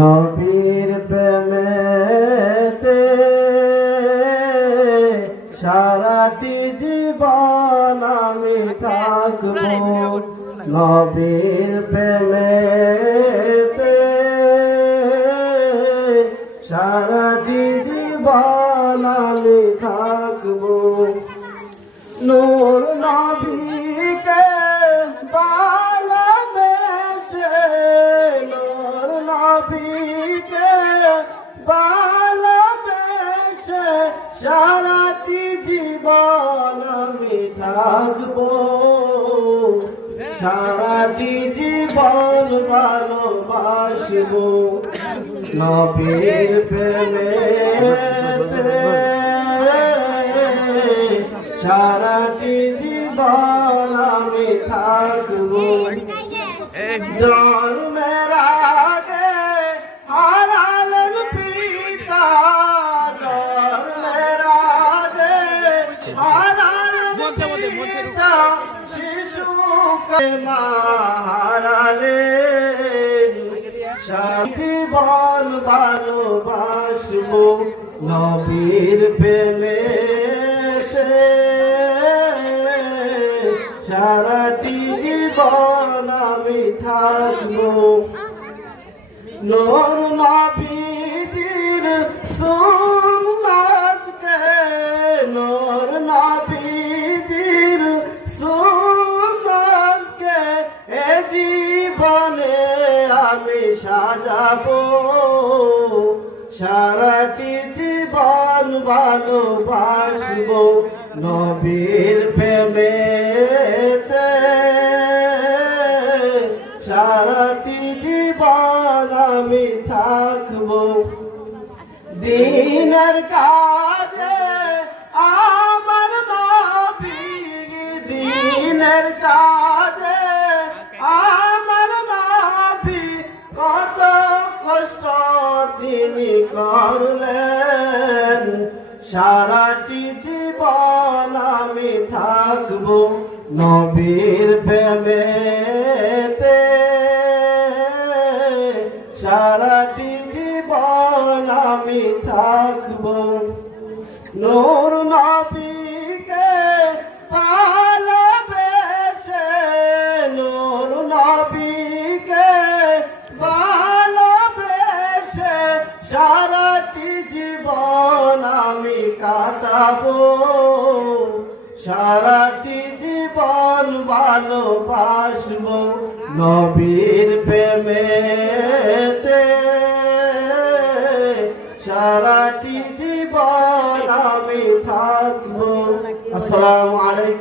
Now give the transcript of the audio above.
নবীর প্রেমেতে সারাটি জীবন আমি থাকব। নবীর প্রেমেতে সারাটি জীবন আমি থাকব। নূর নবীকে ভালোবেসে, নূর নবীকে ভালোবেসে সারাটি জীবন আমি থাকব। সারাটি জীবন ভালোবাসব নবীর প্রেমেতে সারাটি জীবন আমি থাকব। জন্মের আগে হারালেন পিতা, জন্মের আগে হারালেন পিতা, শিশুকে মা হারালেন। জীবন ভালোবাসব নবীর প্রেমেতে সারাটি জীবন আমি থাকব। নূর নবীর সুন্নাতকে, নূর নবীর সুন্নাতকে এ জীবনে আমি সাজাবো। সারাটি জীবন ভালোবাসব নবীর প্রেমেতে সারাটি জীবন আমি থাকব। দিনের কাজে আমার নবী, দিনের কাজে আমার নবী কত কষ্ট তিনি করলেন। সারাটি জীবন আমি থাকব নবীর প্রেমেতে সারাটি জীবন আমি থাকব। নূর নবীকে ভালোবেসে, নূর নবীকে ভালোবেসে সারাটি জীবন আমি কাটাবো। সারাটি জীবন ভালোবাসব নবীর প্রেমেতে সারাটি জীবন আমি থাকব। আসসালামু আলাইকুম।